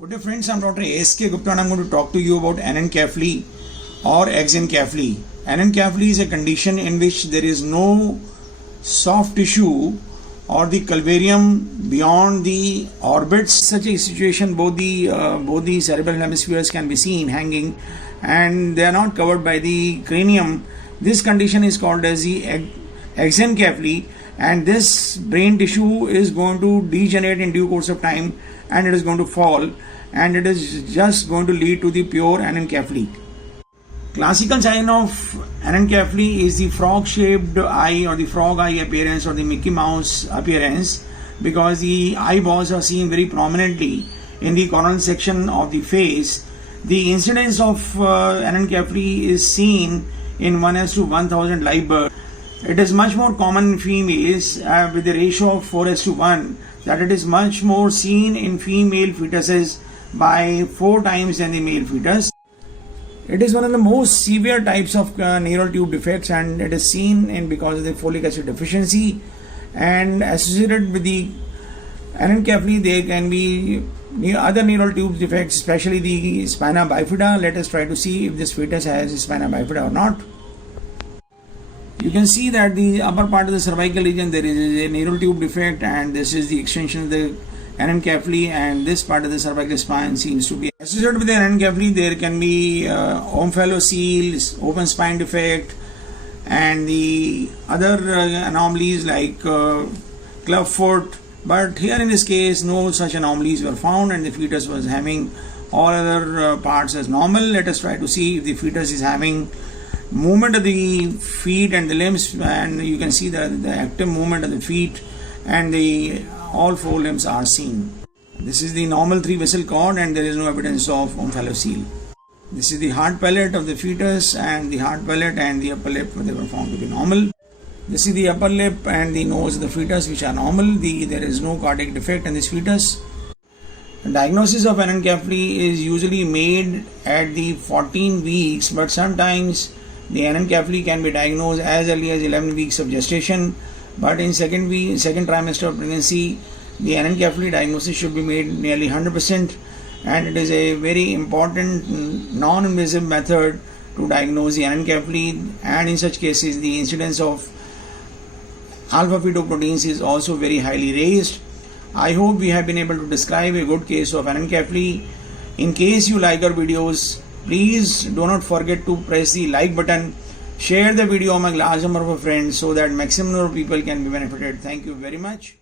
Good day friends, I'm Dr. A.S.K. Gupta and I'm going to talk to you about anencephaly or exencephaly. Anencephaly is a condition in which there is no soft tissue or the calvarium beyond the orbits. Such a situation, both the cerebral hemispheres can be seen hanging and they are not covered by the cranium. This condition is called as the exencephaly, and this brain tissue is going to degenerate in due course of time and it is going to fall and it is just going to lead to the pure anencephaly. Classical sign of anencephaly is the frog-shaped eye or the frog eye appearance or the Mickey Mouse appearance, because the eyeballs are seen very prominently in the coronal section of the face. The incidence of anencephaly is seen in 1:1000 live births. It is much more common in females with the ratio of 4:1, that it is much more seen in female fetuses by 4 times than the male fetus. It is one of the most severe types of neural tube defects, and it is seen in because of the folic acid deficiency. And associated with the anencephaly, there can be other neural tube defects, especially the spina bifida. Let us try to see if this fetus has spina bifida or not. You can see that the upper part of the cervical region there is a neural tube defect, and this is the extension of the anencephaly, and this part of the cervical spine seems to be associated with the anencephaly. There can be omphaloceles, open spine defect, and the other anomalies like club foot. But here in this case, no such anomalies were found, and the fetus was having all other parts as normal. Let us try to see if the fetus is having movement of the feet and the limbs, and you can see the active movement of the feet, and all 4 limbs are seen. This is the normal 3 vessel cord, and there is no evidence of omphalocele. This is the hard palate of the fetus, and the hard palate and the upper lip, they were found to be normal. This is the upper lip and the nose of the fetus, which are normal. There is no cardiac defect in this fetus. The diagnosis of anencephaly is usually made at the 14 weeks, but sometimes the anencephaly can be diagnosed as early as 11 weeks of gestation. But in second trimester of pregnancy, the anencephaly diagnosis should be made nearly 100%, and it is a very important non-invasive method to diagnose the anencephaly. And in such cases, the incidence of alpha-fetoproteins is also very highly raised. I hope we have been able to describe a good case of anencephaly. In case you like our videos, please do not forget to press the like button. Share the video among large number of friends so that maximum number of people can be benefited. Thank you very much.